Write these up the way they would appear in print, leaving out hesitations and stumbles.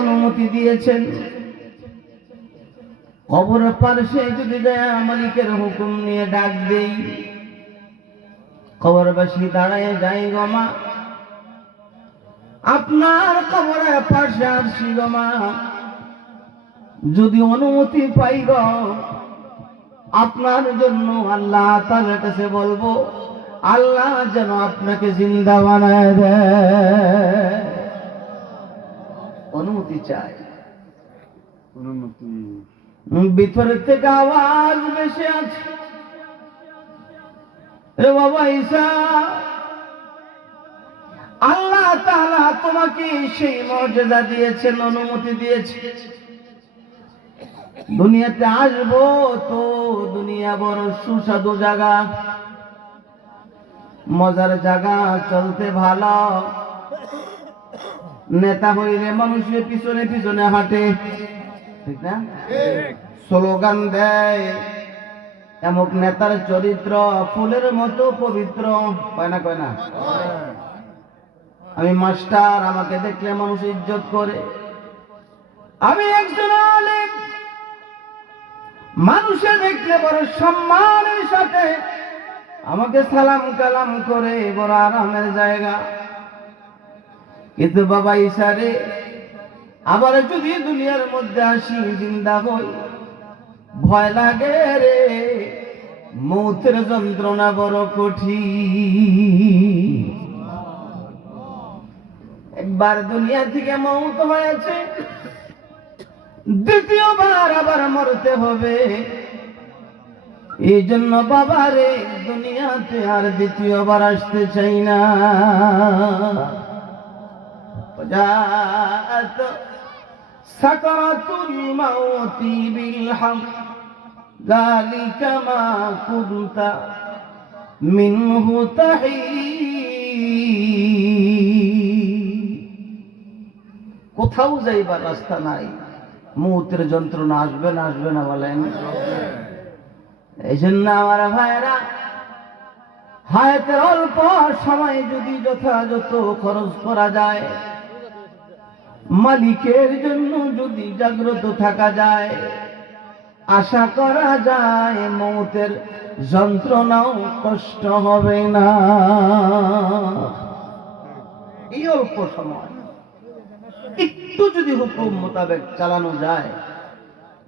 অনুমতি দিয়েছেন কবরের পাশে যদি যায় মালিকের হুকুম নিয়ে ডাক দেই, কবরবাসী দাঁড়ায় যায় গমা আপনার কবরের পাশে আসছি গমা, যদি অনুমতি পাই গো আপনার জন্য আল্লাহ তাআলার কাছে বলবো আল্লাহ যেন আপনাকে জিন্দা বানায় দেয়। অনুমতি চাই। ভিতর থেকে আওয়াজ ভেসে আছে, রে বাবা ঈসা, আল্লাহ তাআলা তোমাকে সেই মর্যাদা দিয়েছেন, অনুমতি দিয়েছে দুনিয়াতে আসবো তো। দুনিয়া বড় সুস্বাদু জায়গা, মজার জায়গা, চলতে ভালো। নেতা হইলে মানুষের পিছনে পিছনে হাঁটে, ঠিক না? স্লোগান দেয়, এমক নেতার চরিত্র ফুলের মতো পবিত্র, কয় না কয় না? আমি মাস্টার, আমাকে দেখলে মানুষ ইজ্জত করে। আমি একজন আলেম, মানুষে দেখলে বড় সম্মানের সাথে আমাকে সালাম কালাম করে, বড় আরামের জায়গা। কিন্তু বাবা ঈসা রে, আবার যদি দুনিয়ার মধ্যে আসি জিন্দা হই, ভয় লাগে রে, মৌতের যন্ত্রণা বড় কঠিন। একবার দুনিয়া থেকে মৌত হয়েছে, দ্বিতীয়বার আবার মরতে হবে। এই জন্য বাবা রে, দুনিয়াতে আর দ্বিতীয়বার আসতে চাই না। জাআত সাকরাতুল মাউতি বিল হক যালিকা মা কুনতা মিনহু তাহিদ। কোথাও যাইবার রাস্তা নাই, মৌতের যন্ত্রণা আসবে না, আসবে না বলেন? এই জন্য আমার ভাইরা, হায়াতের অল্প সময় যদি যথাযথ খরচ করা যায়, মালিকের জন্য যদি জাগ্রত থাকা যায়, আশা করা যায় মৌতের যন্ত্রণাও কষ্ট হবে না। এই অল্প সময় একটু যদি হুকুম মোতাবেক চালানো যায়,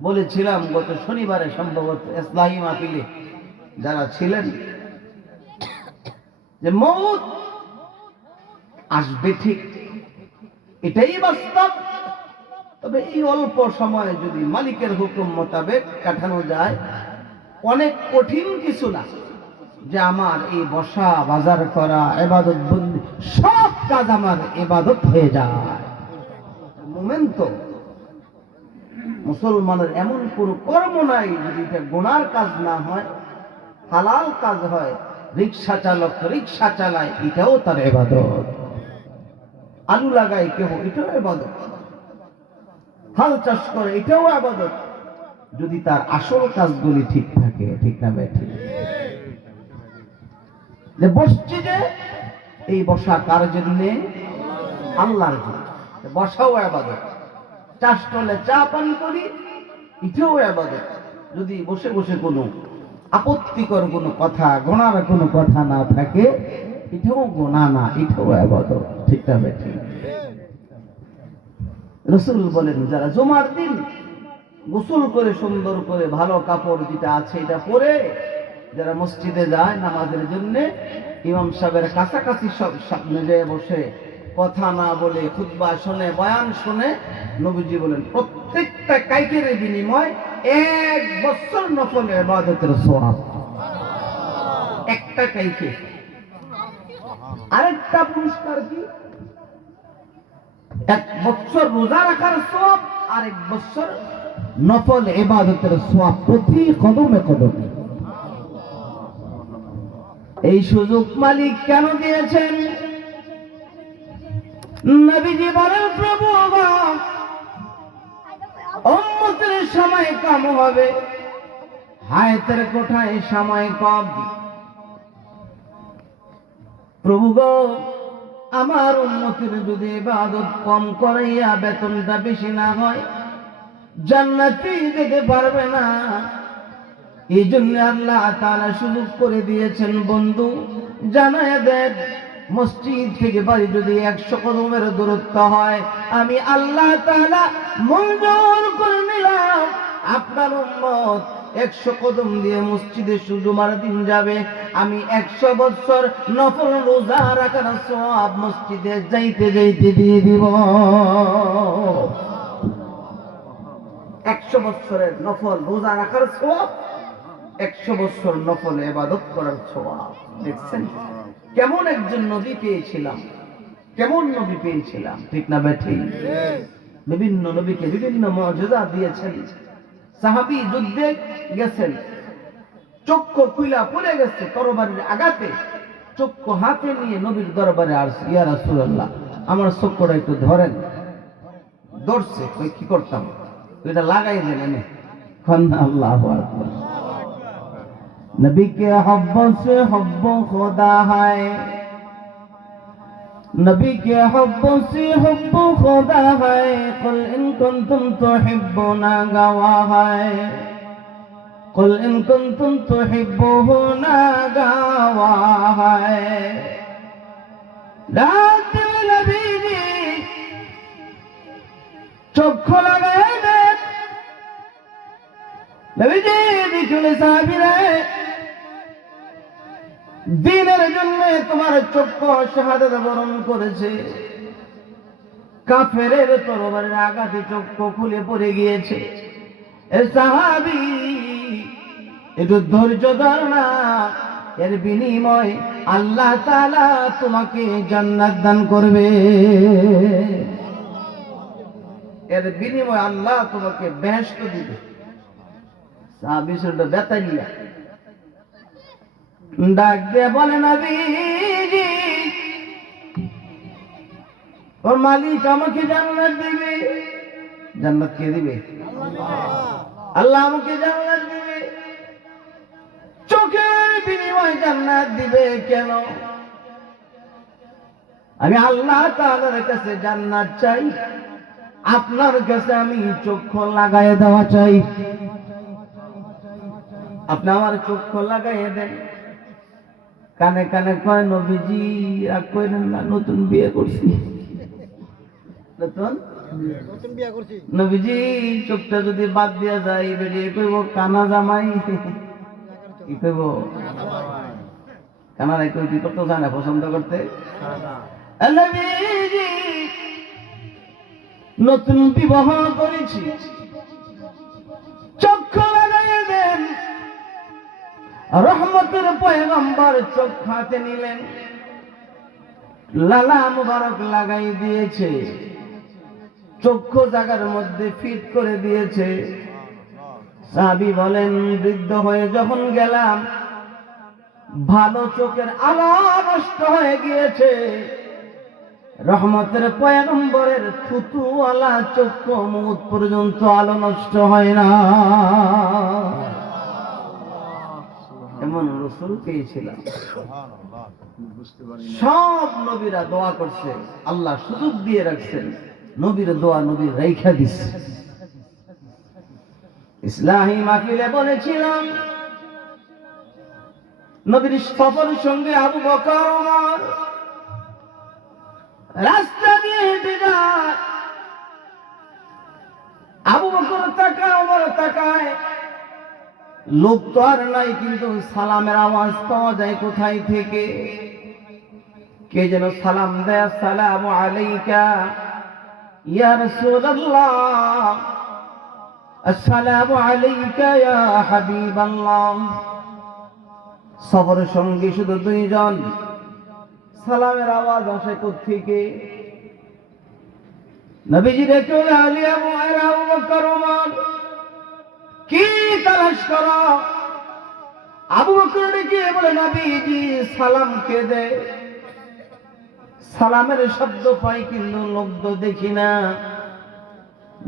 বলেছিলাম গত শনিবারে সম্ভবত ইসলাহি মাহফিলে যারা ছিলেন, যে মৌত আসবে ঠিক, এটাই বাস্তব। তবে এই অল্প সময় যদি মালিকের হুকুম মোতাবেক কাটানো যায়, অনেক কঠিন কিছু না যে আমার এই বসা, বাজার করা, ইবাদত বন্দি সব কাজ আমার ইবাদত হয়ে যায়। মুমিন তো, মুসলমানের এমন কোন কর্ম নাই যদি এটা গুনার কাজ না হয়, হালাল কাজ হয়। রিক্সা চালক রিক্সা চালায়, এটাও তার ইবাদত। আলু লাগায় কেউ, এটাও ইবাদত। হাল চাষ করে, এটাও ইবাদত, যদি তার আসল কাজগুলি ঠিক থাকে, ঠিক না ভাই? ঠিক। যে মসজিদে এই বসা কার জন্য? আল্লাহর জন্য। বসাও ইবাদত। চা স্টলে চা পান করি, এটাও ইবাদত। যদি বসে বসে কোনো আপত্তিকর কোনো কথা, গোনার কোনো কথা না থাকে, এটাও গোনা না, এটাও ইবাদত, ঠিক না ভাই? ঠিক। রাসূল বলেন, যারা জুমার দিন গোসল করে সুন্দর করে ভালো কাপড় যেটা আছে এটা পরে যারা মসজিদে যায় নামাজের জন্য, ইমাম সাহেবের কাছাকাছি সব সামনে যেয়ে বসে কথা না বলে খুতবা শুনে, বয়ান শুনে, নবীজি বলেন প্রত্যেকটা কাইকের বিনিময় 1 বছর নফল ইবাদতের সওয়াব। একটা কাইকে। আরেকটা পুরস্কার কি? 1 বছর রোজা রাখার সওয়াব, আর 1 বছর নফল ইবাদতের সওয়াব প্রতি কদমে কদমে। এই সুযোগ মালিক কেন দিয়েছেন? নবীজি বলেন, প্রভু উম্মতের সময় কম হবে, হায়াতের কোঠায় সময় কম। প্রভু গো, আমার উম্মতের যদি ইবাদত কম করাইয়া বেতনটা বেশি না হয়, জান্নাতে যেতে পারবে না। এই জন্য আল্লাহ তাআলা সুযোগ করে দিয়েছেন, বন্ধু জানায়া দেন, মসজিদ থেকে বাড়ি যদি 100 কদমের দূরত্ব হয়, আমি আল্লাহ তাআলা মঞ্জুর করে নিলাম আপনার উম্মত 100 কদম দিয়ে মসজিদে জুমার দিন যাবে, আমি 100 বছর নফল রোজা রাখার সওয়াব মসজিদে যাইতে যাইতে দিয়ে দিব। 100 বছরের নফল রোজা রাখার সওয়াব, 100 বছর নফল ইবাদত করার সওয়াব। দেখছেন কেমন একজন নবী পেয়েছিলাম, কেমন নবী পেয়েছিলাম, ঠিক না বেঠিক? বিভিন্ন নবীকে বিভিন্ন মুআজিজা দিয়েছেন। সাহাবী যুদ্ধে গেছেন, চক্ষু খুইলা পড়ে গেছে তরবারির আঘাতে, চক্ষু হাতে নিয়ে নবীর দরবারে আসছে, ইয়া রাসূলুল্লাহ আমার চক্ষুটা একটু ধরেন। ধরছে, কই কি করতাম, এটা লাগাই দেন এনে। আল্লাহু আকবার। नबी के हब्बों से हब्बों खुदा है, नबी के हब्बों से हब्बों खुदा है, कुल इन कुंतुम तुहिब्बुना गवाह है, कुल इन कुंतुम तुहिब्बुना गवाह है। रात में नबी जी चोखो लगाए दे, नबी जी दिखले साबिरे দিনের জন্য তোমার চক্ষু শাহাদাত বরণ করেছে, কাফেরের তরবারির আঘাতে চক্ষু খুলে পড়ে গিয়েছে। এ সাহাবী একটু ধৈর্য ধর না, এর বিনিময় আল্লাহ তাআলা তোমাকে জান্নাত দান করবে, এর বিনিময় আল্লাহ তোমাকে বেহেশত দিবে। সাহাবী শুনতে বেতাইয়া ডাক দিয়ে বলে, নবীজি ওর মালিক আমাকে জান্নাত দিবে। জান্নাত কে দিবে? আল্লাহ আমাকে জান্নাত দিবে। চোখের বিনিময়ে জান্নাত দিবে কেন? আমি আল্লাহ তাআলার কাছে জান্নাত চাই, আপনার কাছে আমি চক্ষু লাগায় দেওয়া চাই। আপনি আমার চক্ষু লাগাইয়ে দেন। কানে কানে কয়, নবীজি রাগ করেন না, নতুন বিয়ে করছি, নতুন বিয়ে করছি, নবীজি চোখটা যদি বাদ দিয়া যায় বেরিয়ে কইব কানা জামাই, কি কইব? কানা রাই কি করতে চায় না, পছন্দ করতে। নবীজি নতুন বিবাহ করেছি, চক্ষু লাগাইয়ে দেন। রহমতের পয়গম্বর চোখ হাতে নিলেন, লালা মুবারক লাগাই দিয়েছে, চক্ষু জায়গার মধ্যে ফিট করে দিয়েছে। সাহাবী বলেন, বৃদ্ধ হয়ে যখন গেলাম, ভালো চোখের আলো নষ্ট হয়ে গিয়েছে। রহমতের পয়গম্বরের থুতুওয়ালা চক্ষু মুখ পর্যন্ত আলো নষ্ট হয় না, এমন রাসূল পেয়েছিলাম। সব নবীরা দোয়া করছে, আল্লাহ সুযোগ দিয়ে রাখছেন, নবীর দোয়া নবীর রাইখা দিচ্ছে। ইসলামী মাহফিলে বলেছিলাম, নবীর সফরের সঙ্গে আবু বকর ওমর রাস্তা দিয়ে হেঁটে যায়। আবু বকর তাকায়, ওমর তাকায়, লোক তো আর নাই, কিন্তু সালামের আওয়াজ পাওয়া যায় কোথায় থেকে। কে যেন সালাম দেয়, আসসালামু আলাইকা ইয়া রাসূলুল্লাহ, আসসালামু আলাইকা ইয়া হাবিবাল্লাহ। সফরের সঙ্গে শুধু দুইজন, সালামের আওয়াজ আসে কোত্থেকে? নবীজি দেখে আলী আবু বকর ওমর কি তালাশ করো? আবু বকর ডেকে বলে, নবীজি সালাম কে দে? সালামের শব্দ পাই কিন্তু লোক তো দেখি না।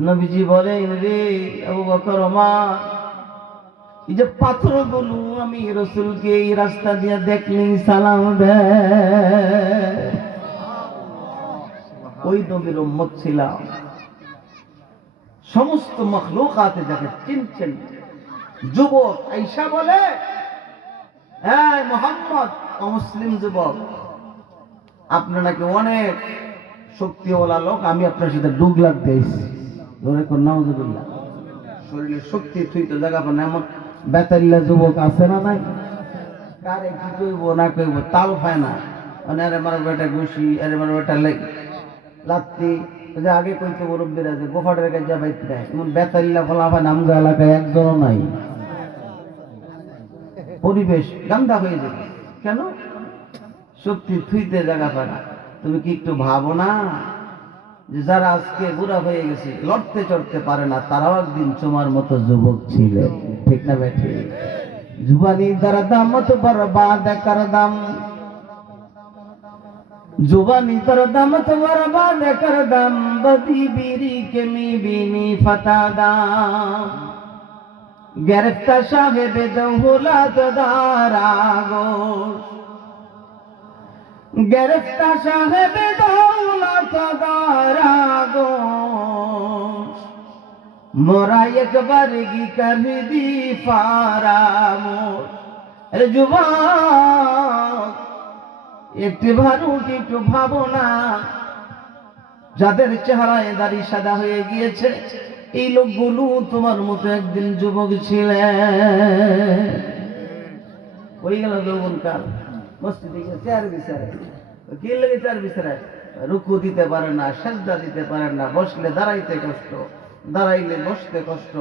নবীজি বলেন, রে আবু বকর ওমর, এই যে পাথরগুলো আমি রাসূলকে এই রাস্তা দিয়ে দেখলেই সালাম দেয়। ওই নবীর উম্মত ছিলাম। সমস্ত মখলুকাতে যাকে চিনছেন। যুবক আয়েশা বলে, হ্যাঁ মোহাম্মদ, অমুসলিম যুবক, আপনি নাকি অনেক শক্তিওয়ালা লোক, আমি আপনার সাথে ডুব লাগ দিয়েছি। ধরে কোন নাউজুবিল্লাহ, শরীরের শক্তি তুই তো জায়গা পান এমন বেতাল্লা যুবক আছে না নাই? কারে কি কইব না কইব তাল পায় না, মানে আরে আমার বেটা ঘুষি, আরে আমার বেটা লাত্তি। যে আগে কইতে মুরব্বীরা যে গোফাটের কাছে যা বাইতে দেয়, এমন বেতাল্লা ফলা হয় নামগা এলাকায় একজনও নাই। পরিবেশ গান্ধা হয়ে যাবে কেন? শক্তি থুইতে জায়গা পায় না। তুমি কি একটু ভাবো না যে যারা আজকে বুড়া হয়ে গেছে, লড়তে চড়তে পারে না, তারাও একদিন তোমার মতো যুবক ছিলেন, ঠিক না ভাই? ঠিক। जुबानी दरदम तो बर्बाद कर दम, जुबानी दरदम तो बर्बाद कर दम, बदी बीरी के मी बीनी फता दाम, गिरफ्ता साहेब दौलत दारागो, गिरफ्ता साहेब दौलत दारागो, मोरा एक बारगी कर दी फारामोश। अरे যুবক, একটু ভাবুক, একটু ভাবো না, যাদের চেহারায় দাড়ি সাদা হয়ে গিয়েছে, এই লোকগুলো তোমার মতো একদিন যুবক ছিলেন। হয়ে গেল যৌবনকাল, মসজিদে গিয়ে চেয়ার বিচারে, কি লাগে চেয়ার বিচারে? রুকু দিতে পারে না, সাজদা দিতে পারে না, বসলে দাঁড়াইতে কষ্ট, দাঁড়াইলে বসতে কষ্ট,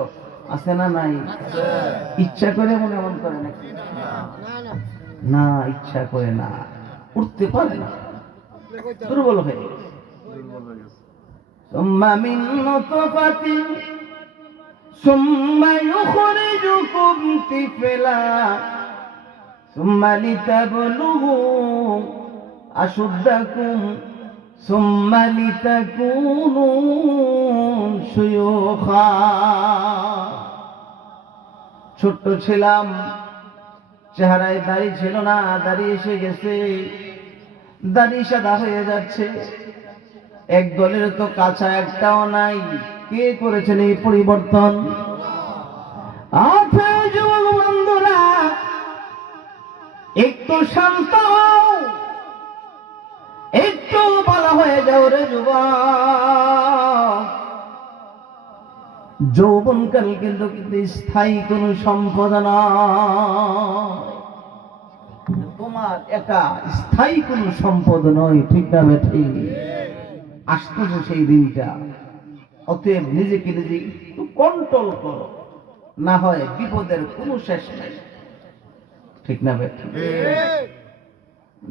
আছে না নাই? ইচ্ছা করে মনে এমন করে নাকি? না, ইচ্ছা করে না, উঠতে পারে না, দুর্বল হয়ে গেছে। ثم من نطفة ثم يخرجكم طفلا ثم لتبلغوا أشدكم ثم لتكونوا شيوخا। ছোট্ট ছিলাম, চেহারায় দাড়ি ছিল না, দাড়ি এসে গেছে, দাড়ি সাদা হয়ে যাচ্ছে, এক দলের তো কাঁচা একটাও নাই। কে করেছেন এই পরিবর্তন? আচ্ছা যুবক বন্ধুরা, একটু শান্ত হও, একটু বলা হয়ে যাও রে যুবক। যৌবনকাল কিন্তু স্থায়ী কোন সম্পদ নয়, তোমার একা স্থায়ী কোন সম্পদ নয়, ঠিক না ঠিক? আসতেছে সেই দিনটা, অতএব নিজেকে নিজে একটু কন্ট্রোল করো, না হয় বিপদের কোনো শেষ নাই, ঠিক না ভাই?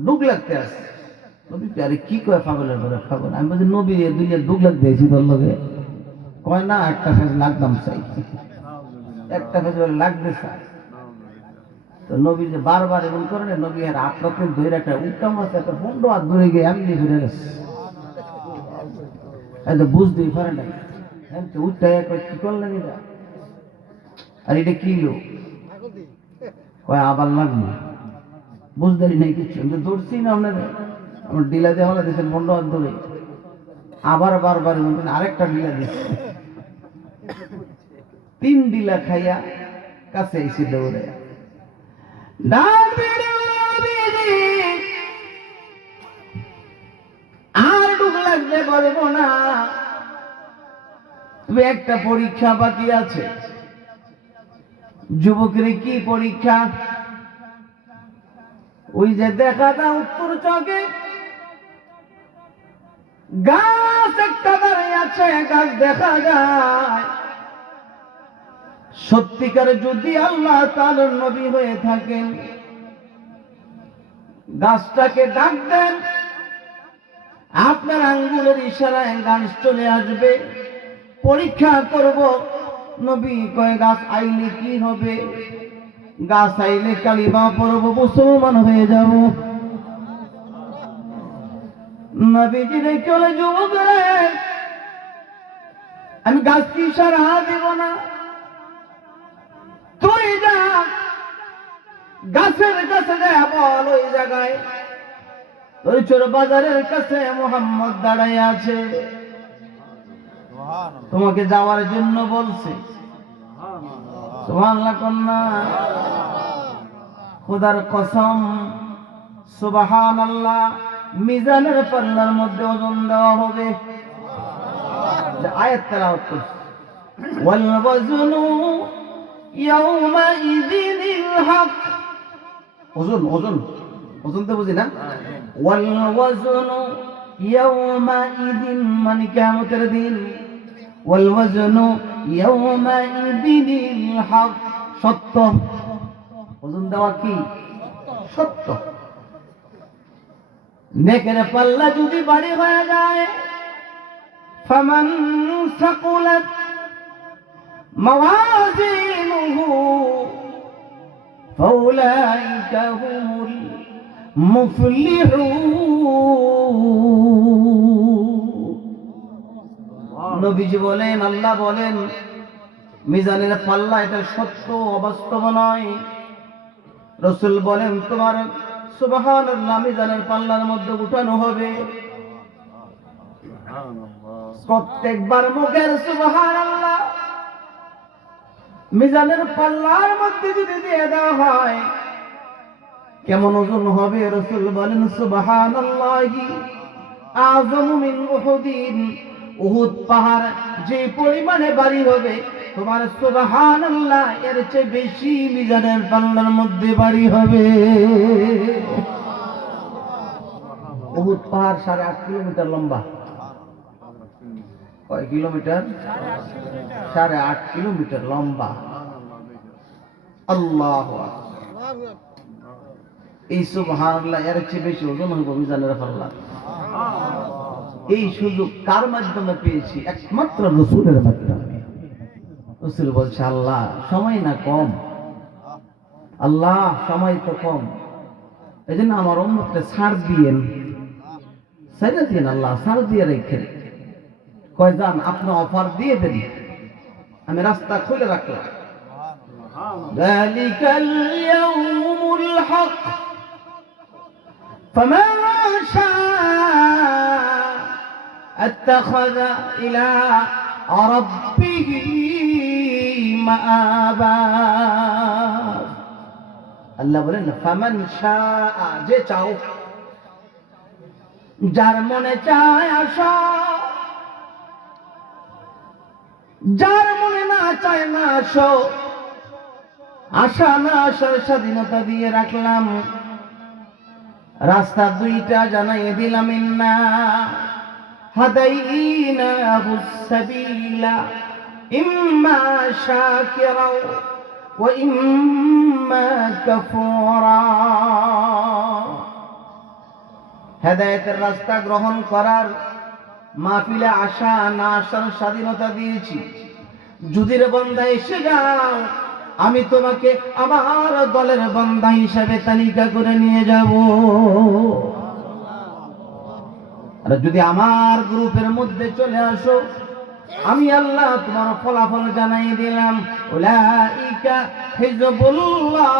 ডুব লাগতে আসে নবী, আরে কি কয় পাগলের ঘরে খাবেন? আমি বলছি নবী দুনিয়া ডুব লাগতে আছি তোর লগে, কয় না একটা ফেজ লাগতাম চাই, একটা ফেজ বলে লাগতে চাই। তো নবী যে বারবার এমন করে, নবী আর আপনাকে ধরে একটা উত্তম আছে, একটা বন্ধ হাত ধরে গিয়ে এমনি ঘুরে গেছে, বুঝতেই পারে না উঠতে কি করলেন এটা, আর এটা কি লোক কয় আবার লাগবে, বুঝতেই নেই কিছু, ধরছি না আপনাদের, আমার ডিলা দেওয়া হলে দিয়েছেন বন্ধ হাত ধরে, আবার বারবার আরেকটা ডিলা দিচ্ছে, 3 ডিলা খাইয়া কাছে এসে দৌড়ে আর ডুব লাগতে পারবো না, তবে একটা পরীক্ষা বাকি আছে। যুবকের কি পরীক্ষা? ওই যে দেখা যায় উত্তর চকে গাছ একটা দাঁড়িয়ে আছে, গাছ দেখা যায়, সত্যিকার যদি আল্লাহ তাআলার নবী হয়ে থাকেন, গাছটাকে ডাক দেন, আপনার আঙ্গুলের ইশারায় গাছ চলে আসবে, পরীক্ষা করব। নবী কয় গাছ আইলে কি হবে? গাছ আইলে কালিমা পড়ব, মুসলমান হয়ে যাব। নবীজি চলে, যুবক রে, আমি গাছকে ইশারা দেব না, তুই যা গাছের কাছে যায় বল ওই জায়গায় ওই চোর বাজারের কাছে মোহাম্মদ দাঁড়ায় আছে, তোমাকে যাওয়ার জন্য বলছে। সুবহানাল্লাহ কন্যা, খোদার কসম, সুবহানাল্লাহ। মিজানের পাল্লার মধ্যে ওজন দেওয়া হবে। আয়াত তেলাওয়াত করছে, ওয়াল ওয়াজনু ইয়াউমাইযিনিল হক। ওজন ওজন ওজন তো বুঝি না। ওয়াল ওয়াজনু ইয়াউমাইযিন মানে কিয়ামতের দিন। ওয়াল ওয়াজনু ইয়াউমাইযিনিল হক, সত্য। ওজন দেওয়া কি? সত্য। নেকের পাল্লা যদি ভারী হয়ে যায়, ফামান সাকুলাত মাওয়াজিনুহু ফাউলাইকা হুমুল মুফলিহুন। নবীজি বলেন, আল্লাহ বলেন, মিজানের পাল্লা এটা সত্য, অবাস্তব নয়। রাসূল বলেন, তোমার সুবহানাল্লাহ মিজানের পাল্লার মধ্যে উঠানো হবে। প্রত্যেকবার মুখের সুবহানাল্লাহ মিজানের পাল্লার মধ্যে যদি দিয়ে দেওয়া হয়, কেমন ওজন হবে? রাসূল বলেন, সুবহানাল্লাহি আযমু মিন উহুদিন। উহুদ পাহাড় যে পরিমাণে ভারী হবে, তোমার সুবহানাল্লাহ এর চেয়ে বেশি মিজানের পাল্লার মধ্যে ভারী হবে। উহুদ পাহাড় 8.5 কিলোমিটার লম্বা। কয় কিলোমিটার? 8.5 কিলোমিটার লম্বা। আল্লাহু আকবার। এই সুবহানাল্লাহ এর চেয়ে বেশি ওজন হবে মিজানের পাল্লা। এই সুযোগ কার মাধ্যমে পেয়েছি? একমাত্র রাসূলের মাধ্যমে। রাসূল বলছে, আল্লাহ সময় না কম, আল্লাহ সময় তো কম, এজন্য আমার উম্মতকে ছাড় দিয়েন, ছেড়ে দিন আল্লাহ, ছাড় দিয়ে রেখেন। কয় যান, আপনি অফার দিয়ে দেন, আমি রাস্তা খুলে রাখলাম। যালিকাল ইয়াউমুল হক ফামান শাআ আত্তাখাযা ইলা রাব্বিহি মাআবা। আল্লাহ বলেন, ফামান শাআ, যে চাও, যার মনে চায় আসো, যার মনে না চায় না আসো। আসা না আসার স্বাধীনতা দিয়ে রাখলাম। রাস্তা দুইটা জানাই দিলাম, ইন্না হাদাইনাহুস সাবিলা ইম্মা শাকিরা ওয়া ইম্মা কাফুরা। হেদায়েতের রাস্তা গ্রহণ করার, মাহফিলে আসা না আসার স্বাধীনতা দিয়েছি। যদি রে বান্দা এসে যাও, আমি তোমাকে আমার দলের বান্দা হিসাবে তালিকা করে নিয়ে যাব। আর যদি আমার গ্রুপের মধ্যে চলে আসো, আমি আল্লাহ তোমার ফলাফল জানাই দিলাম। উলাইকা হিজবুল্লাহ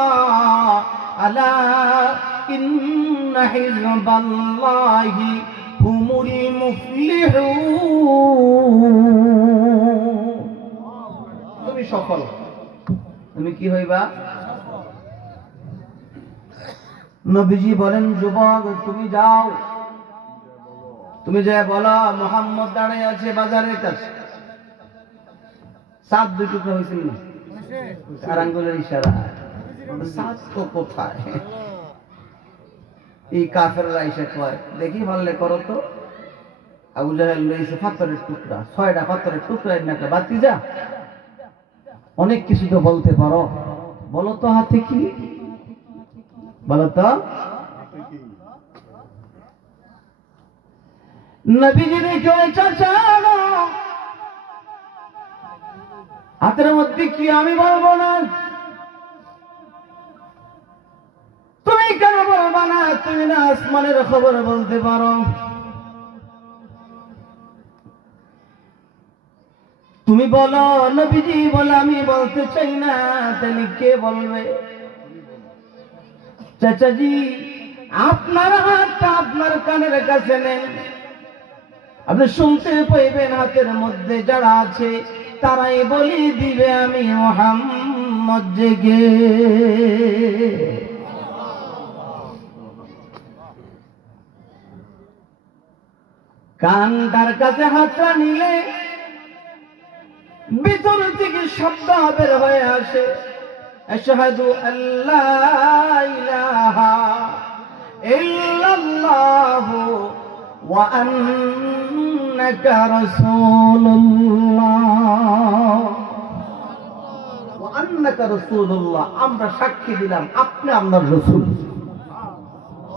আলা ইন্না হিজবাল্লাহি হুমুল মুফলিহুন। তুমি সফল, তুমি কি হইবা? নবীজি বলেন, যুবক তুমি যাও, তুমি যে বলো মুহাম্মদ দাঁড়িয়ে আছে বাজারের কাছে। সাত দুই টুকরা হয়েছিল না? আর আঙ্গুলের ইশারা। সাত তো কোথায়? এই কাফেররা এসে কয়, দেখি ভাল্লে করো তো। আবু জাহেল লইছে পাথরের টুকরা, 6টা পাথরের টুকরা, একটা বাতি যা। অনেক কিছু তো বলতে পারো, বলো তো হাতে কি? বলো তো। নবীজির হাতের মধ্যে কি? আমি বলবো না। তুমি কেন বলবা না? তুমি না আসমানের খবর বলতে পারো? তুমি বলো। নবীজি বলে, আমি বলতে চাই না। তাহলে কে বলবে? চাচাজি আপনার হাতটা আপনার কানের কাছে নেন, আপনি শুনতে পাইবেন হাতের মধ্যে যারা আছে তারাই বলি দিবে আমি মুহাম্মদ জেগে। কানটার কাছে হাতটা নিলে ভিতর থেকে শব্দ বের হয়ে আসে, আশহাদু আল্লা ইলাহা ইল্লাল্লাহু ওয়া আন্নাকা রাসূলুল্লাহ, ওয়া আন্নাকা রাসূলুল্লাহ, আমরা সাক্ষী দিলাম আপনি আপনার রাসূল।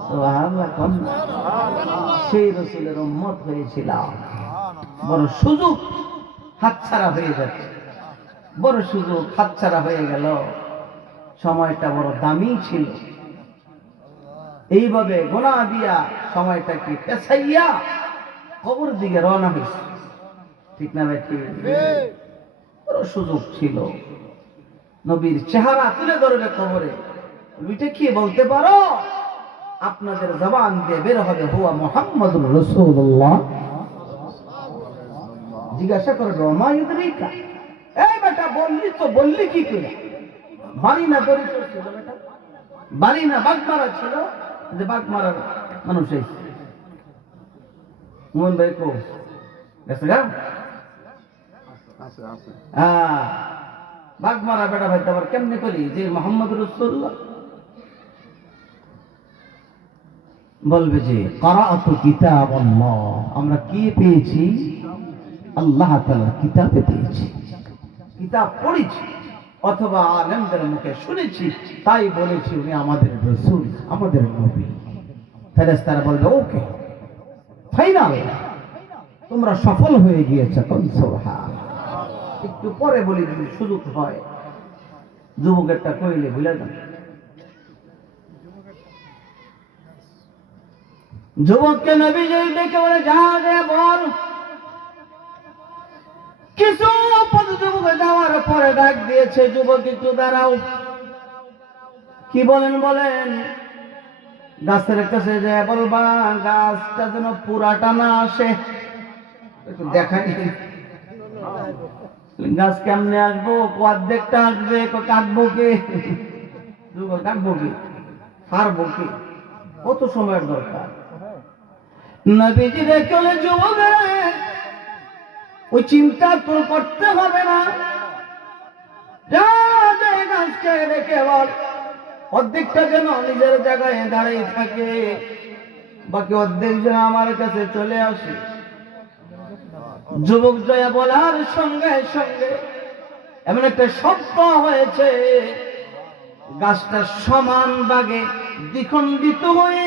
সুবহানাল্লাহ। সেই রাসূলের উম্মত হয়েছিলাম। বড় সুযোগ হাতছাড়া হয়ে যাচ্ছে, বড় সুযোগ হাতছাড়া হয়ে গেল। সময়টা বড় দামি ছিল। এইভাবে গোনা দিয়া সময়টাকে পেছাইয়া কবর দিকে রওনা হয়েছে, ঠিক না ভাই? ঠিক। বড় সুযোগ ছিল। নবীর চেহারা তুলে ধরবে কবরে, ওইটা কি বলতে পারো? আপনাদের জবান দিয়ে বের হবে হুয়া মুহাম্মাদুর রাসূলুল্লাহ। জিজ্ঞাসা করবে ওমা ইউদরিকা, এই বেটা বললি তো, বললি কি করে? বাড়ি না পরিচয় ছিল বেটা, বাড়ি না বাগমারা ছিল, যে বাগমারার মানুষ এই মোহন ভাই কো গেছে গা, হ্যাঁ বাগমারা বেটা ভাই। আবার কেমনে করি যে মুহাম্মাদুর রাসূলুল্লাহ বলবে যে কারাআতু কিতাবাল্লাহ, আমরা কি পেয়েছি? আল্লাহ তাআলার কিতাবে পেয়েছি, কিতাব পড়েছি অথবা আলেমদের মুখে শুনেছি, তাই বলেছি উনি আমাদের রাসূল, আমাদের নবী। ফেরেশতারা বলবে ওকে ফাইনাল, তোমরা সফল হয়ে গিয়েছো। সুবহানাল্লাহ। একটু পরে বলি যদি সুযোগ হয়, যুবকেরটা কইলে ভুলে যান। যুবককে নবী যেই ডেকে বলে যা রে বল, কিছু পদ যুবকে যাওয়ার পরে ডাক দিয়েছে, যুবক একটু দাঁড়াও। কি বলেন? বলেন গাছের কাছে যে বলবা গাছটা যেন পুরাটা না আসে, একটু দেখাই। গাছ কেমনে আসবো? অর্ধেকটা আসবে, কাটবো কে? যুবক কাটবো কি, পারবো কি? কত সময়ের দরকার? নবীজি দেখলে যুবকের ওই চিন্তা তোর করতে হবে না, যা গাছকে রেখে বল অর্ধেকটা যেন নিজের জায়গায় দাঁড়িয়ে থাকে, বাকি অর্ধেক যেন আমার কাছে চলে আসে। যুবক জয়া বলার সঙ্গে সঙ্গে এমন একটা শব্দ হয়েছে, গাছটা সমান ভাগে দ্বিখণ্ডিত হয়ে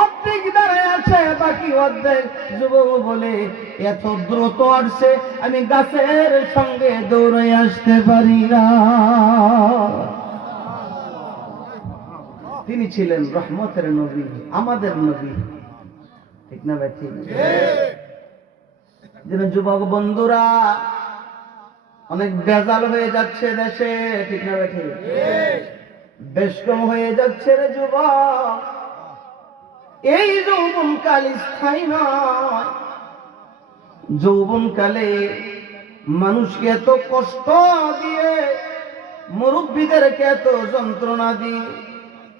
অর্ধেক দাঁড়ায় আছে, বাকি অর্ধেক। যুবক বলে এত দ্রুত আসছে আমি গাছের সঙ্গে দৌড়ে আসতে পারি না। তিনি ছিলেন রহমতের নবী, আমাদের নবী, ঠিক না ভাই? ঠিক। যেন যুবক বন্ধুরা অনেক বেজাল হয়ে যাচ্ছে দেশে, ঠিক না ভাই? ঠিক। বেশ কম হয়ে যাচ্ছে রে যুবক। এই যৌবনকাল স্থায়ী নয়। যৌবনকালে মানুষকে এত কষ্ট দিয়ে, মুরব্বীদেরকে এত যন্ত্রণা দিয়ে,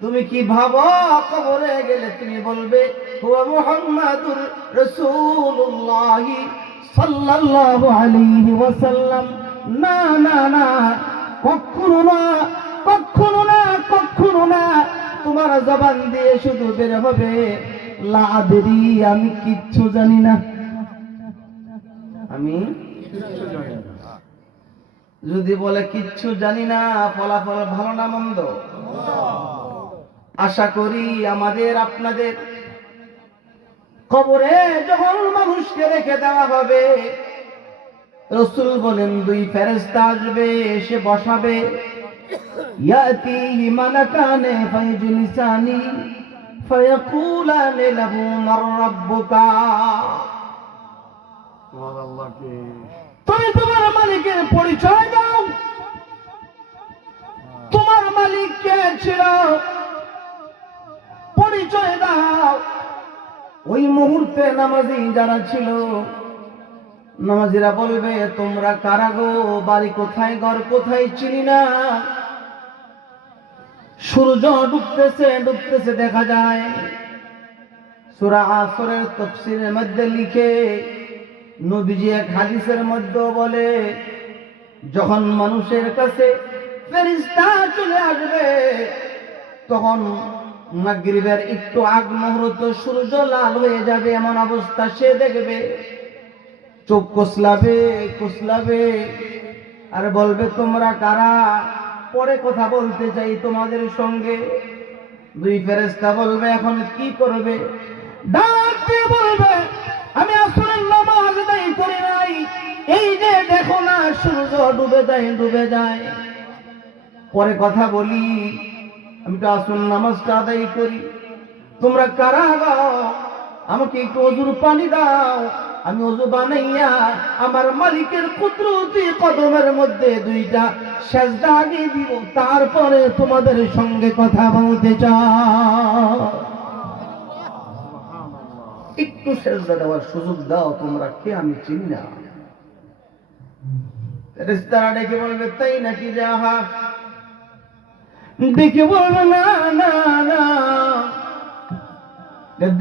তুমি কি ভাবো কবরে গেলে তুমি বলবে হুয়া মুহাম্মাদুর রাসূলুল্লাহ সাল্লাল্লাহু আলাইহি ওয়াসাল্লাম? না না না, কখনো না, কখনো না, কখনো না। তোমার জবান দিয়ে শুধু বের হবে লা আদরি, আমি কিচ্ছু জানি না, আমি কিচ্ছু জানি না। যদি বলে কিচ্ছু জানি না, ফলাফল ভালো না মন্দ? আশা করি আমাদের আপনাদের কবরে যখন মানুষকে রেখে দেওয়া হবে, রাসূল বলেন দুই ফেরেশতা আসবে, এসে বসাবে। ইয়াতিহি মালাকানে ফায়জলিসানি ফায়াকুলানি লাহু মার রাব্বুকা। সুবহানাল্লাহকে তুমি তোমার মালিকের পরিচয় দাও, তোমার মালিক কে ছিল পরিচয় দাও। ওই মুহূর্তে নামাজি যারা ছিল, নামাজিরা বলবে, তোমরা কারা গো, বাড়ি কোথায়, ঘর কোথায়, চিনি না। সূর্য ডুবতেছে ডুবতেছে দেখা যায়। সূরা আসরের তাফসীরের মধ্যে লিখে, নবীজি এক হাদিসের মধ্যে বলে, যখন মানুষের কাছে ফেরেশতা চলে আসবে, তখন মাগরিবের একটু আগ মুহূর্তে সূর্য লাল হয়ে যাবে, এমন অবস্থা সে দেখবে। চোখ কসলাবে কসলাবে আর বলবে, তোমরা কারা, পরে কথা বলতে চাই তোমাদের সঙ্গে। দুই ফেরেশতা বলবে, এখন কি করবে? ডাক দিয়ে বলবে, আমি আসরের নামাজ আদায় করি নাই, এই যে দেখো না সূর্য ডুবে যায় ডুবে যায়। পরে কথা বলি, আমি তো আসর নামাজটা আদায় করি। তোমরা কারা গো, আমাকে একটু ওযুর পানি দাও, আমি ওযু বানাইয়া আমার মালিকের কুদরতি কদমের মধ্যে দুইটা সেজদা আগে দিব, তারপরে তোমাদের সঙ্গে কথা বলতে চাই। একটু সেজদা দেওয়ার সুযোগ দাও, তোমরা কে আমি চিনি না। ফেরেশতারা ডেকে বলবে, তাই নাকি? যাহা ডেকে বলবে, না না না,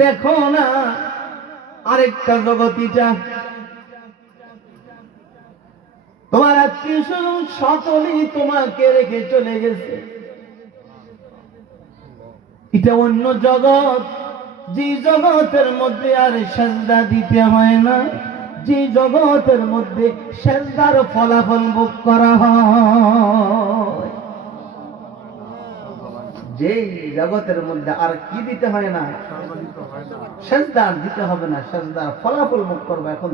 দেখো না আরেকটা জগতিটা, তোমার আত্মীয় স্বজন সকলেই তোমাকে রেখে চলে গেছে। এটা অন্য জগৎ, যে জগতের মধ্যে আর সেজদা দিতে হয় না, যে জগতের মধ্যে সেজদার ফলাফল ভোগ করা হয়, যে জগতের মধ্যে আর কি দিতে হয় না, সেজদা দিতে হবে না, সেজদার ফলাফল ভোগ করবে। এখন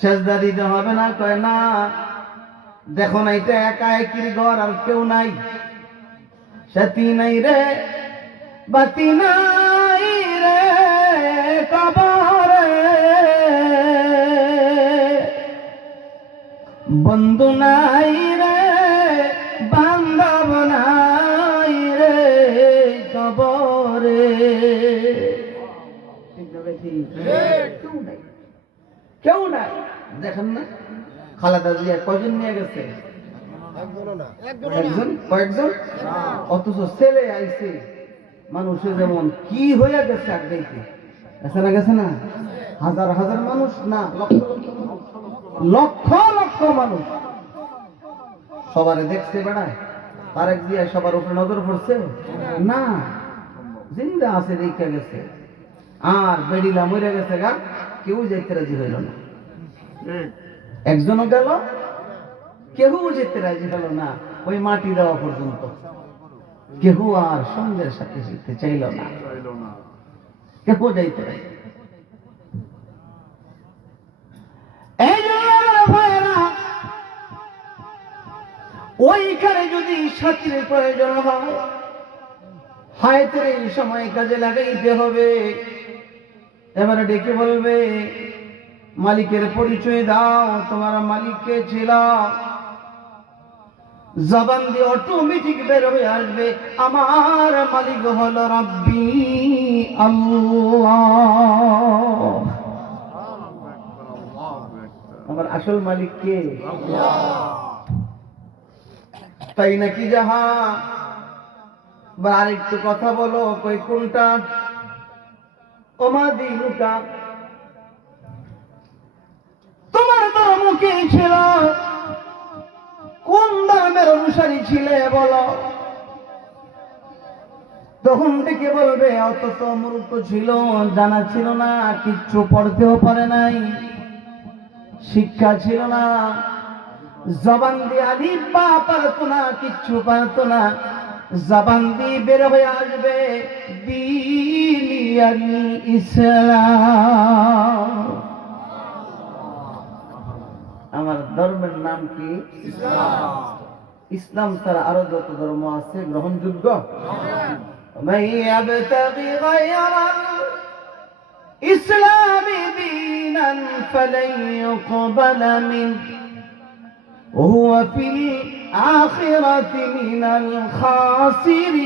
সেজদা দিতে হবে না, কয় না, দেখো না এটা একা একই ঘর, আর কেউ নাই, সাথী নাই রে, বাতি নাই রে কবরে, বন্ধু নাই রে, বান্ধব নাই রে কবরে। কেউ নাই, কেউ নাই। দেখেন না খালেদা জিয়া কয়জন নিয়ে গেছে? একজন, কয়েকজন, অথচ ছেলে আইছে মানুষে যেমন কি হয়ে গেছে আগাইতে, গেছে না, হাজার হাজার মানুষ না, লক্ষ লক্ষ লক্ষ মানুষ সবারে দেখছে বেড়ায়। তারেক জিয়া সবার উপরে নজর পড়ছে না, জিন্দা আছে দেখে গেছে। আর বেড়িলা মরে গেছে গা, কেউ যাইতে রাজি হইল না। একজনও গেল, কেউ যেতে রাজি হলো না, ওই মাটি দেওয়া পর্যন্ত কেউ আর সঙ্গের সাথে যেতে চাইল না, কেউ যাইতে রাজি। ওইখানে যদি সাথীর প্রয়োজন হয়, হায়াতের এই সময় কাজে লাগাইতে হবে। এবারে ডেকে বলবে, মালিকের পরিচয় দাও, তোমার মালিক কে ছিল? জবান দিয়ে অটোমেটিক বের হয়ে আসবে, আমার মালিক হলো রব্বি আল্লাহ। আমার আসল মালিক কে? তাই নাকি? যাহা আর একটু কথা বলো, কই কোনটা? দিনুকা, তোমার ধর্ম কি ছিল? কোন ধর্মের অনুসারী ছিলে বলো? তখন থেকে বলবে, অত তো মূর্খ ছিল, জানা ছিল না, কিচ্ছু পড়তেও পারে নাই, শিক্ষা ছিল না, জবান দিয়ে আলিফ বা পারতো না, কিচ্ছু পারতো না। জবান দিয়ে বের হয়ে আসবে দীন ইসলাম। আমার ধর্মের নাম কি? ইসলাম। ইসলাম ছাড়া আরো যত ধর্ম আছে গ্রহণযোগ্য? ইসলাম দীনান ফালান ইউকবালা মিনহু وهو في الآخرة من الخاسرين।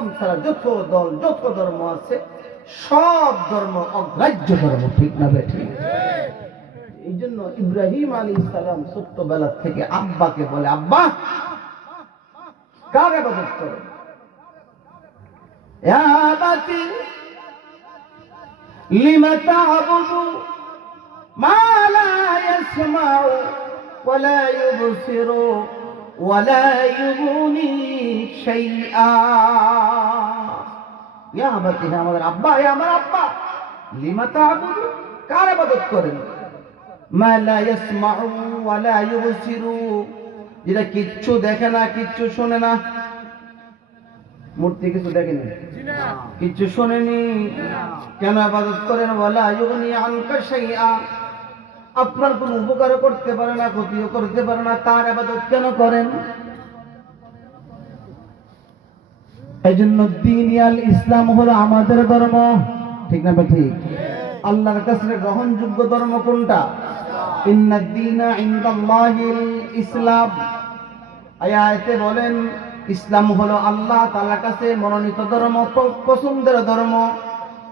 ইসলাম ছাড়া যত দল যত ধর্ম আছে সব ধর্ম অগ্রাহ্য ধর্ম, ঠিক না বেঠিক? এই জন্য ইব্রাহিম আলাইহিস সালাম ছোট্টবেলা থেকে আব্বাকে বলে, আব্বা কার ইবাদত করো? ইয়া আবাতি লিমা তা'বুদু মা লা ইয়াসমাউ ওয়া লা ইউবসিরু ওয়া লা ইউগনি শাইআ। ইয়া আবাতি, হে আমার আব্বা, হে আমার আব্বা, লিমা তা'বুদু, কার ইবাদত করেন? মা লা ইয়াসমাউ ওয়া লা ইউবসিরু, যেটা কিচ্ছু দেখে না, কিচ্ছু শোনে না। মূর্তি কিছু দেখেনি, কিচ্ছু শোনেনি, কেন ইবাদত করেন? ওয়ালা ইউগনি আনকা শাইআ, আপনার কোনো উপকারও করতে পারে না, ক্ষতিও করতে পারে না, তার ইবাদত কেন করেন? এইজন্য দ্বীন ইসলাম হলো আমাদের ধর্ম, ঠিক না ঠিক? আল্লাহর কাছে গ্রহণযোগ্য ধর্ম কোনটা? ইন্নাদ দীনা ইনদাল্লাহিল ইসলাম। আয়াতে বলেন ইসলাম হলো আল্লাহ তাআলার কাছে মনোনীত ধর্ম, পছন্দের ধর্ম।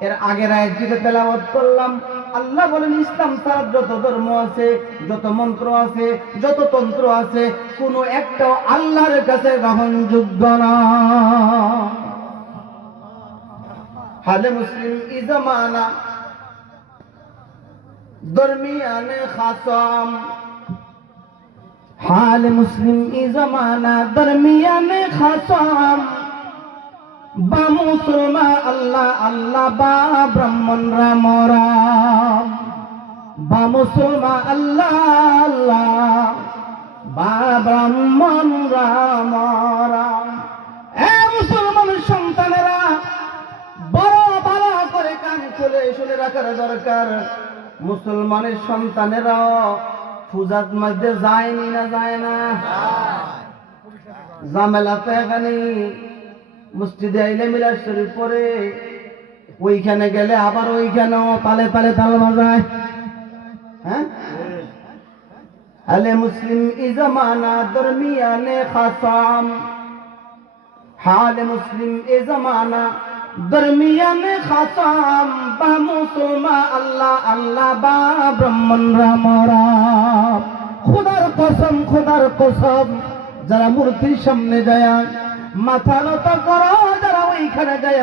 এর আগের আয়াতটিতে তেলাওয়াত করলাম, আল্লাহ বলেন ইসলাম ছাড়া যত ধর্ম আছে, যত মন্ত্র আছে, যত তন্ত্র আছে, কোনো একটাও আল্লাহর কাছে গ্রহণযোগ্য না। হালে মুসলিম ই জামানা দরমিয়ানে খাসাম, हाल मुस्लिम ई जमाना दरमियान खासाम, बा मुसलमान अल्लाह अल्लाह बा ब्राह्मण राम राम, बा मुसलमान अल्लाह अल्लाह बा ब्राह्मण राम राम। ए मुसलमान সন্তানেরা বড় ভালো করে কান খুলে শুনে রাখার দরকার। মুসলমানের সন্তানেরা পূজার মধ্যে যায়নি না যায় না? জামেলাতে এখানে মসজিদে আইলে মিলাদ শরীফ পড়ে, ওইখানে গেলে আবার ওইখানেও তালে তালে তাল বাজায়। হ্যাঁ, আলে মুসলিম ই জামানা দরমিয়ানে খাসাম, হালে মুসলিম ই জামানা দরমিয়ানে খাসাম, বা মুসলমান আল্লাহ আল্লাহ বা ব্রাহ্মণ রাম রাম। খোদার কসম, খোদার কসম, যারা মূর্তির সামনে যায় মাথা নত করো, যারা ওইখানে যায়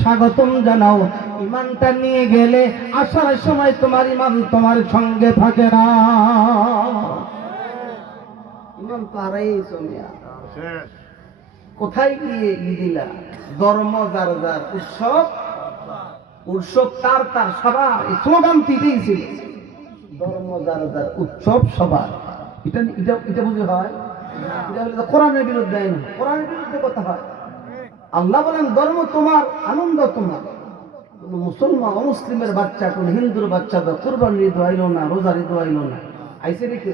স্বাগতম জানাও, ইমানটা নিয়ে গেলে আসার সময় তোমার ইমান তোমার সঙ্গে থাকে না। ইমান তো হারাইছো মিয়া, কোথায় গিয়ে দিলা? ধর্ম যার যার, উৎসব উৎসব তার তার, সবার স্লোগান দিয়েছিল, ধর্ম যার যার, উৎসব সবার। এটা এটা এটা বুঝে হয়? এটা হলে কোরআনের বিরুদ্ধে না, কোরআনের বিরুদ্ধে কথা হয়। আল্লাহ বলেন ধর্ম তোমার, আনন্দ তোমার। কোন মুসলমান অমুসলিমের বাচ্চা, কোন হিন্দুর বাচ্চা তো কুরবানি ঈদ আইলো না, রোজার ঈদ আইলো না, আইসে নাকি?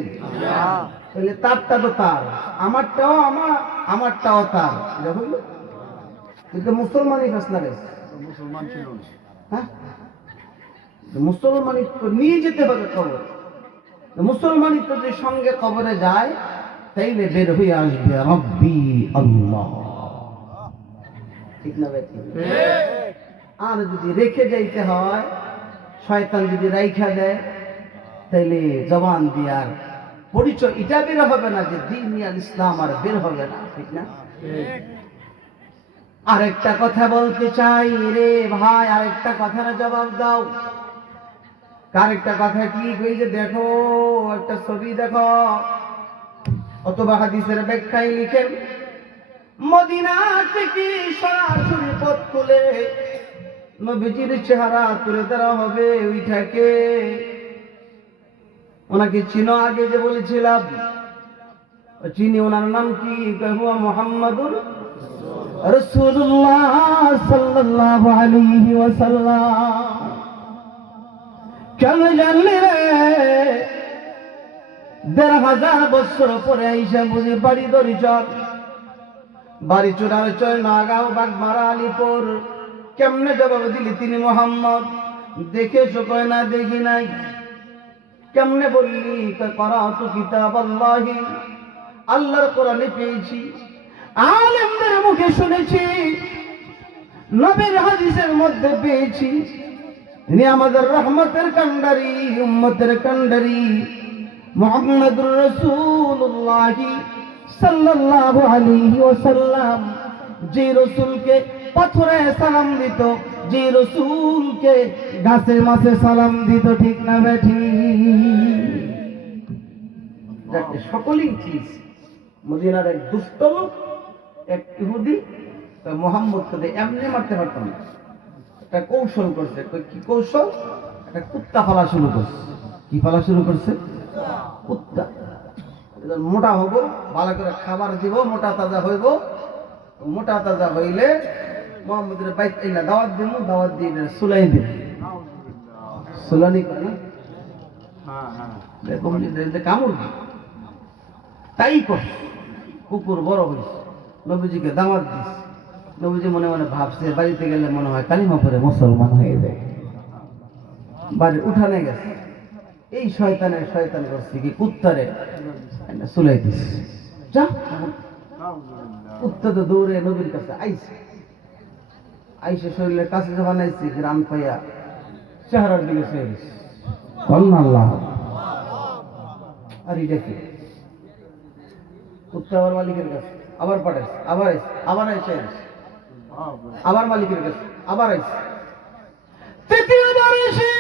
তাহলে তারটা তো তার, আমারটাও আমার, আমারটাও তার। এটা বুঝলো? কিন্তু মুসলমানই ফেসলা গেছে, মুসলমান ছিল না। হ্যাঁ, মুসলমানিত্ব নিয়ে যেতে হবে কবর। মুসলমানিত্ব যদি সঙ্গে কবরে যায়, তাইলে বের হয়ে আসবে রব্বি আল্লাহ, ঠিক না ভাই? আর যদি রেখে যাইতে হয়, শয়তান যদি রাইখা দেয়, তাইলে জবান দিয়ার পরিচয় এটা বের হবে না যে দ্বীন ইসলাম, আর বের হবে না, ঠিক না? আরেকটা কথা বলতে চাই রে ভাই, আরেকটা কথার জবাব দাও। আরেকটা কথা কি? কই যে দেখো একটা ছবি দেখো, অথবা হাদিসের ব্যাখ্যায় লিখেন, মদিনা থেকে সরাসরি পথ খুলে নবীজির চেহারা তুলে ধরা হবে। ওইটাকে ওনাকে চিনো? আগে যে বলেছিলাম চিনি, ওনার নাম কি? হুয়া মুহাম্মাদুর রাসূলুল্লাহ সাল্লাল্লাহু আলাইহি ওয়াসাল্লাম। কেন জানলি রে? ১,৫০০ বছর পরে আইসা বুঝি বাড়ি ধরি চর, বাড়ি চোরার চর, নাগাঁও, বাগমারা, আলিপুর। কেমনে জবাব দিলি তিনি মুহাম্মদ? দেখেছো? কয় না দেখি নাই। কেমনে বললি? করাতু কিতাবাল্লাহি, আল্লাহর কোরআনে পেয়েছি, আলেমদের মুখে শুনেছি, নবীর হাদিসের মধ্যে পেয়েছি তিনি আমাদের রহমতের কান্ডারি, উম্মতের কান্ডারি মুহাম্মদুর রাসূলুল্লাহ সাল্লাল্লাহু আলাইহি ওয়াসাল্লাম। যে রাসূলকে পাথরে সালাম দিত, যে রাসূলকে গাছে মাছে সালাম দিত, ঠিক না বেঠি? যাকে সকলেই চিজ। মদিনার এক দুষ্ট লোক, এক ইহুদি মোহাম্মদকে এমনি মারতে পারতাম না, একটা কৌশল করছে। কি কৌশল? একটা কুত্তা ফালা শুরু করছে। কি ফালা শুরু করছে? কুত্তা। মোটা হব, ভালো করে খাবার দিব, মোটা তাজা হইব। মোটা তাজা হইলে মোহাম্মদের বাইক না দাওয়াত দিব, দাওয়াত দিয়ে সুলাই দিব। সুলানি করে কামড় তাই কর। কুকুর বড় হয়েছে, নবীজিকে দাওয়াত দিচ্ছে। নবীজি মনে মনে ভাবছে বাড়িতে গেলে মনে হয় কালিমা পড়ে মুসলমান হয়ে যায়। বাড়ির উঠানে গেছে, এই শয়তান করছে কি কুত্তারে চুলাই দিছে। যা, কুত্তা তো দৌড়ে নবীর কাছে আইসে শরীরের কাছে যখন আইছে গ্রাম পাইয়া চেহারার দিকে চেয়ে দিছে। আল্লাহ, আর এটা কি? কুত্তা আবার মালিকের কাছে আবার পাঠাইছে, আবার আইসে আবার মালিকের কাছে আবার আইসে। তৃতীয়বার এসে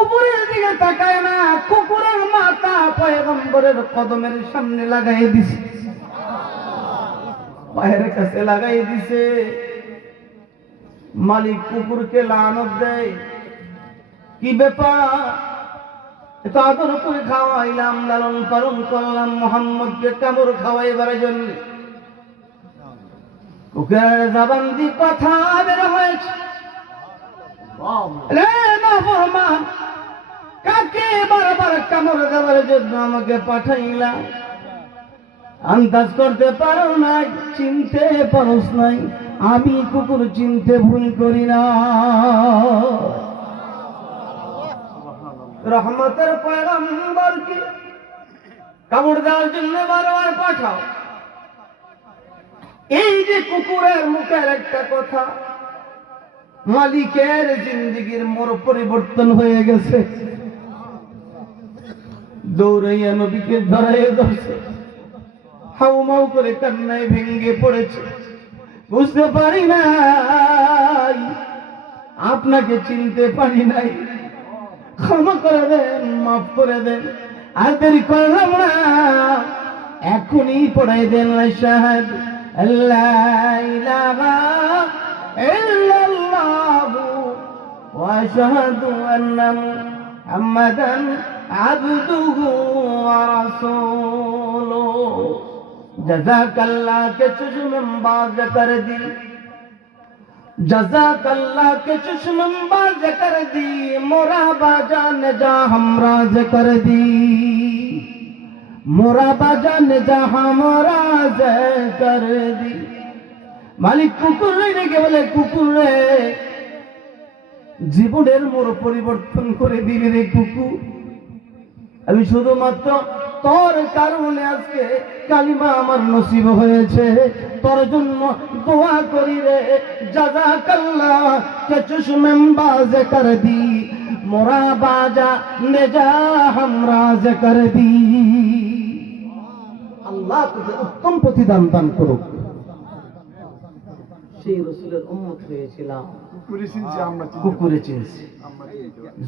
উপরের দিকে তাকায় না, কুকুরের মাথা পয়গম্বরের কদমের সামনে লাগাই দিছে, পায়ের কাছে লাগাই দিছে। মালিক কুকুরকে লানত দেয়, কি ব্যাপার? এত আদর করে খাওয়াইলাম, লালন পালন করলাম, মোহাম্মদকে কামড় খাওয়াইবার জন্য। কুকুরের জবান দিয়ে কথা বের হয়েছে, কাকে বারবার কামড় দেওয়ার জন্য আমাকে পাঠাইলা? আন্দাজ করতে পারো নাই, চিনতে পারোস নাই, আমি কুকুর চিনতে ভুল করি না। রহমতের পয়গম্বরকে কামড় দেওয়ার জন্য বারবার পাঠাও। এই যে কুকুরের মুখের একটা কথা, মালিকের জিন্দেগির মোড় পরিবর্তন হয়ে গেছে। দৌড়াইয়া নবীকে ধরাইয়া ধরছে, হাউমাউ করে কান্নায় ভেঙে পড়েছে। বুঝতে পারি নাই, আপনাকে চিনতে পারি নাই, ক্ষমা করে দেন, মাফ করে দেন, আর দেরি করলাম না, এখনই পড়াই দেন শাহাদ আল্লাহ ইলাহা ইল্লাল্লাহু ওয়া আশহাদু আন্না মুহাম্মাদান আবদুহু ওয়া রাসূলুহু। जज़ाकल्लाह के चश्मबाज कर दी, जज़ाकल्लाह के चश्मबाज कर दी, मोरा बाजान जा हमराज कर दी, मोरा बाजान जा हमराज कर दी। मालिक कुकुर রেগে বলে, কুকুর রে, জীবনের মোড় পরিবর্তন করে দিবি রে কুকুর। আমি শুধুমাত্র তোর কারণে আজকে কালিমা আমার নসিব হয়েছে, তোর জন্য দোয়া করি রে। জাযাকাল্লাহ কে চশমেবাজ কর দি, মোরা বাজা নেজা হামরাজ কর দি। আল্লাহ তোকে উত্তম প্রতিদান দান করুক। সেই রাসূলের উম্মত হয়েছিলাম, কুকুরে চিনছি,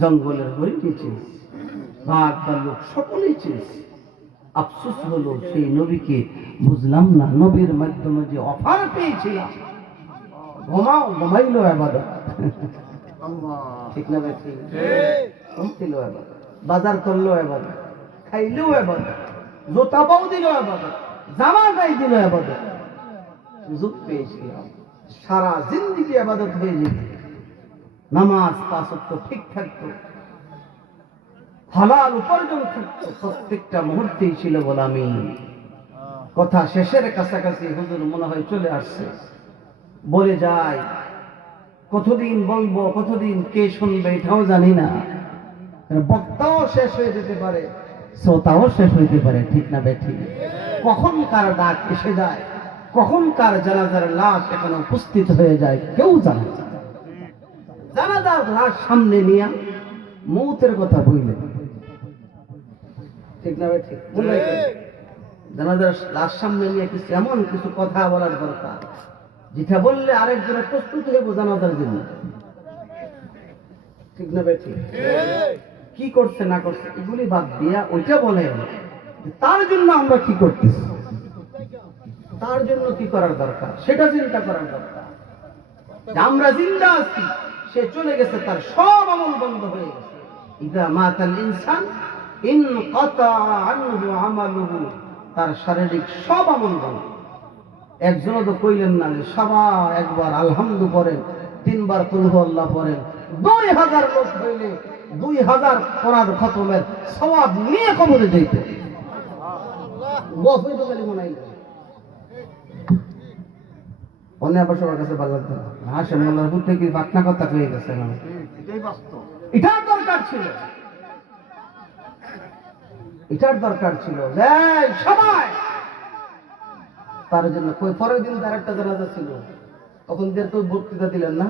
জঙ্গলের হরিণী চিনছি, বাঘ ভাল্লুক সকলেই চিনছি। আফসোস হলো সেই নবীকে বুঝলাম না। নবীর মাধ্যমে যে অফার পেয়েছিলাম, ঘুমাইলো ইবাদত, ঠিক না ভাই? ঠিক, ঘুমছিল ইবাদত, বাজার করলো ইবাদত, খাইলেও ইবাদত, জোতা পাও দিল ইবাদত, জামা গায়ে দিল ইবাদত। সুযোগ পেয়েছিলাম, সারা জিন্দেগি ইবাদত হয়ে যেত, নামাজ পাঁচ ওয়াক্ত ঠিক থাকতো, হালাল উপার্জন থাকতো, প্রত্যেকটা মুহূর্তেই ছিল গোলামি। কথা শেষের কাছাকাছি হুজুর মনে হয় চলে আসছে, বলে যায় কতদিন বলবো, কতদিন কে শুনবে এটাও জানি না। বক্তাও শেষ হয়ে যেতে পারে, শ্রোতাও শেষ হইতে পারে, ঠিক না বেঠি? কখন কার ডাক এসে যায় কখন কার জানাজার লাশ এখানে উপস্থিত হয়ে যায় কেউ জানে না। জানাজার লাশ সামনে নিয়ে মৌতের কথা বললেন, ঠিক না ভাই? ঠিক জানাজার লাশ সামনে নিয়ে কিছু এমন কিছু কথা বলার দরকার যেটা বললে আরেকজনের প্রস্তুত হইব জানাজার জন্য, ঠিক না ভাই? ঠিক কি করছে না করছে এগুলি বাদ দিয়া ওইটা বলে তার জন্য আমরা কি করতেছি, তার জন্য কি করার দরকার সেটা চিন্তা করার দরকার। আমরা জিন্দা আছি, সে চলে গেছে, তার সব আমল বন্ধ হয়ে গেছে। ইদা মাতাল ইনসান ইনকাতা আনহু আমালুহু, তার শারীরিক সব আমল বন্ধ। একজনও তো কইলেন না যে সবাই একবার আলহামদু পড়েন, 3 বার কুল আল্লাহ পড়েন, 2000 লোক হইলে 2000 কোরআন খতমের সওয়াব নিয়ে কবরে যাইতে। বফে তো খালি মনে হয় অন্য আবার সবার কাছে ভালো লাগতো না। হাসেন মোল্লার বুদ্ধে কি বাটনা কথা হয়ে গেছে না, এটাই বাস্তব। এটার দরকার ছিল, এটার দরকার ছিল যে সবাই তার জন্য। পরের দিন তার একটা জানাজা ছিল, তখন দিয়ে তো বক্তৃতা দিলেন না?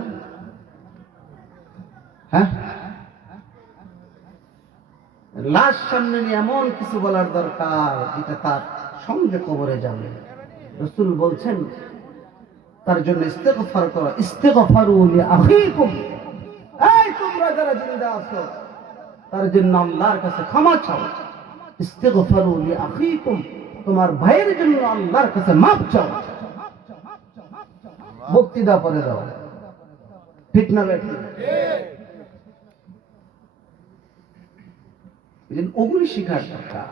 হ্যাঁ, লাশ সামনে নিয়ে এমন কিছু বলার দরকার যেটা তার সঙ্গে কবরে যাবে। রাসূল বলছেন তার জন্য ইস্তেগফার করো, ইস্তেগফারু লিআখিকুম, এই তোমরা যারা জিন্দা আছো তার জন্য আল্লাহর কাছে ক্ষমা চাও। ইস্তেগফারু লিআখিকুম, তোমার ভাইয়ের জন্য আল্লাহর কাছে মাফ চাও। বক্তৃতা করে দাও, ঠিক না ভাই? ওগুলি শিখার দরকার।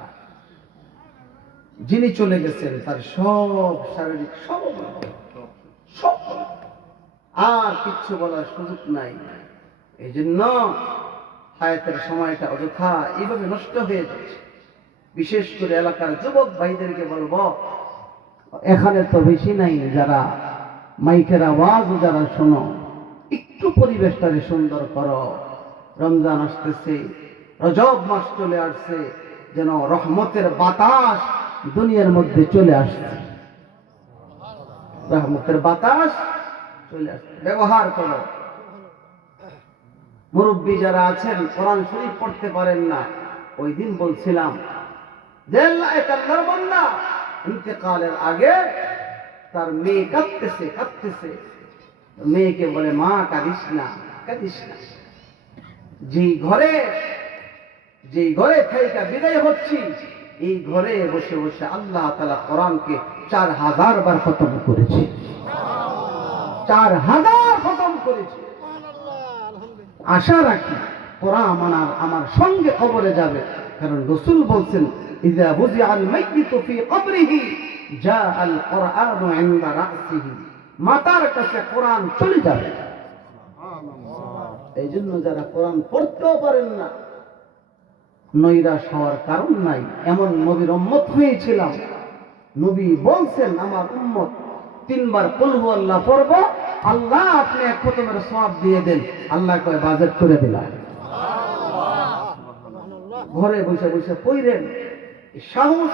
যিনি চলে গেছেন তার সব শারীরিক সব আর কিচ্ছু বলার সুযোগ নাই। এই জন্য হায়াতের সময়টা অযথা এইভাবে নষ্ট হয়ে যাচ্ছে। বিশেষ করে এলাকার যুবক ভাইদেরকে বলবো, এখানে তো বেশি নাই যারা মাইকের আওয়াজ যারা শোনো, একটু পরিবেশটারে সুন্দর করো। রমজান আসতেছে, রজব মাস চলে আসছে, যেন রহমতের বাতাস দুনিয়ার মধ্যে চলে আসছে। রহমতের বাতাস চলে আসছে, ব্যবহার করো। মুরব্বী যারা আছেন কোরআন শরীফ পড়তে পারেন না, ওই দিন বলছিলাম যে আল্লাহর বান্দা ইন্তেকালের আগে তার মেয়ে কাঁদতেছে, মেয়েকে বলে মা কাঁদিস না, কাঁদিস না। যেই ঘরে থেকে বিদায় হচ্ছি, এই ঘরে বসে বসে আল্লাহ তাআলা কোরআনকে 4000 বার খতম করেছে, 4000 খতম করেছে। আশা রাখি কোরআন আমার সঙ্গে কবরে যাবে, কারণ রাসূল বলছেন ইযা বুজিআল মাইয়িতু ফি কবরিহি জাআল কুরআনু ইনদা রাসিহি, মাতার কাছে কোরআন চলে যাবে। এই জন্য যারা কোরআন পড়তেও পারেন না, নৈরাশ হওয়ার কারণ নাই। এমন নবীর উম্মত হয়েছিলাম, নবী বলছেন আমার উম্মত 3 বার কুল আল্লাহ পড়ব, আল্লাহ আপনি 1 খতমের সওয়াব দিয়ে দেন। আল্লাহ কয় বাজেট করে দিলাম। ঘরে বসে বসে পড়েন, সাহস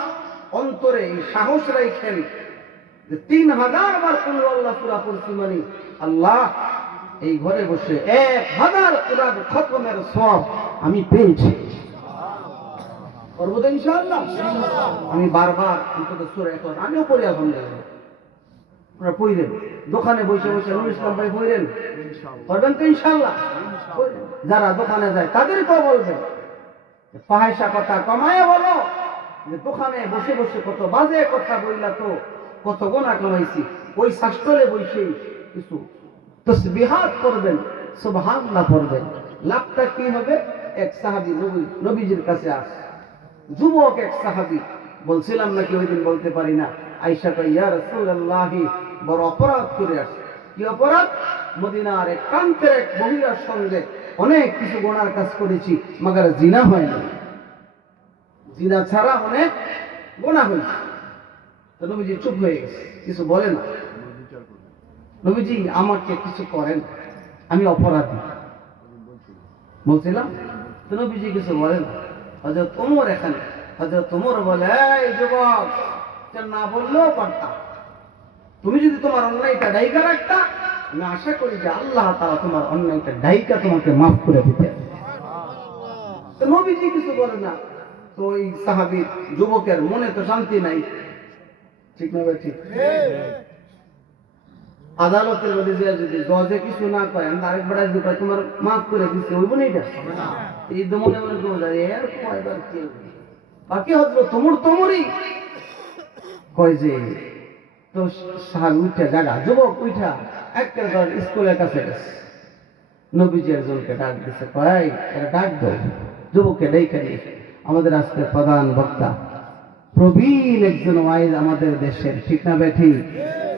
অন্তরে, এই সাহস রাখেন যে 3000 বার কুল আল্লাহ সূরা পড়ছি মানে আল্লাহ এই ঘরে বসে 1000 কোরআন খতমের সওয়াব আমি পেয়েছি। করবো তো ইনশাআল্লাহ। আমি বারবার অন্তত সূরা ইখলাস আমিও পড়ি আলহামদুলিল্লাহ। আপনারা পড়েন, দোকানে বসে বসে নুরুল ইসলাম ভাই পড়েন, পড়বেন তো ইনশাআল্লাহ। যারা দোকানে যায় তাদেরকেও বলবেন ফাহিশা কথা কমায় বলো, যে দোকানে বসে বসে কত বাজে কথা বইলা তো কত গুনাহ কামাইছি। ওই শাস্ত্রে বসে কিছু তাসবিহাত করবেন, সুবহানাল্লাহ পড়বেন, লাভটা কি হবে? এক সাহাবী নবীজির কাছে আসে, যুবক এক সাহাবী, বলছিলাম নাকি ওই দিন বলতে পারি না, আয়েশা কয় ইয়া রাসূলুল্লাহ বড় অপরাধ করে আসে। কি অপরাধ? মদিনার এক প্রান্তের এক মহিলার সঙ্গে অনেক কিছু গুনার কাজ করেছি, মাগার জিনা হয় না, জিনা ছাড়া অনেক গুনাহ হয়েছে। তো নবীজি চুপ হয়ে গেছে, কিছু বলে না। নবীজি আমাকে কিছু করেন, আমি অপরাধী বলছিলাম। তো নবীজি কিছু বলেন। হযরত ওমর হযরত ওমর বলে এই যুবক, না বললেও পারতাম, তুমি যদি তোমার অন্যায়টা ডাইকা রাখতা, আমি আশা করি যে আল্লাহ তাআলা তোমার অন্যায়টা ডাইকা তোমাকে মাফ করে দিতেন। তো নবীজি কিছু বলে না, তো ওই সাহাবী যুবকের মনে তো শান্তি নাই, ঠিক না ভাই? ঠিক। আদালতের মধ্যে যে যদি জজে কিছু না কয়, আমি আরেকবার যদি কয় তোমার মাফ করে দিচ্ছে, ওই বলে এটা এই তো মনে মনে কেউ যায় এর কয়বার কি বাকি হজরত তোমরই কয় যে, তো সাহাবী উঠে জায়গা যুবক উঠা একেবারে স্কুলের কাছে গেছে, নবীজি একজনকে ডাক দিছে, কয় এরা ডাক দাও। যুবককে ডেকে নিয়ে আমাদের আজকে প্রধান বক্তা প্রবীণ একজন ওয়াইজ আমাদের দেশের, ঠিক না ভাই? ঠিক।